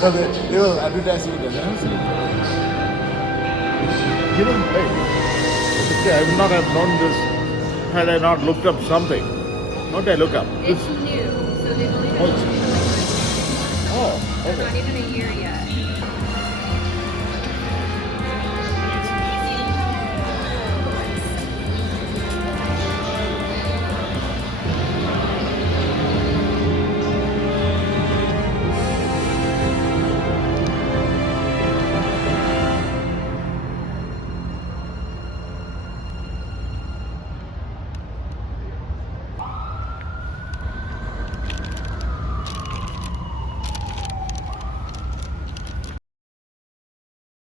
No, they were advertising it. I was like, give them break. Okay, I would not have known this had I not looked up something. What did I look up? It's new, so they've only been Oh, open for like 3 months. Oh, So okay. not even a year yet.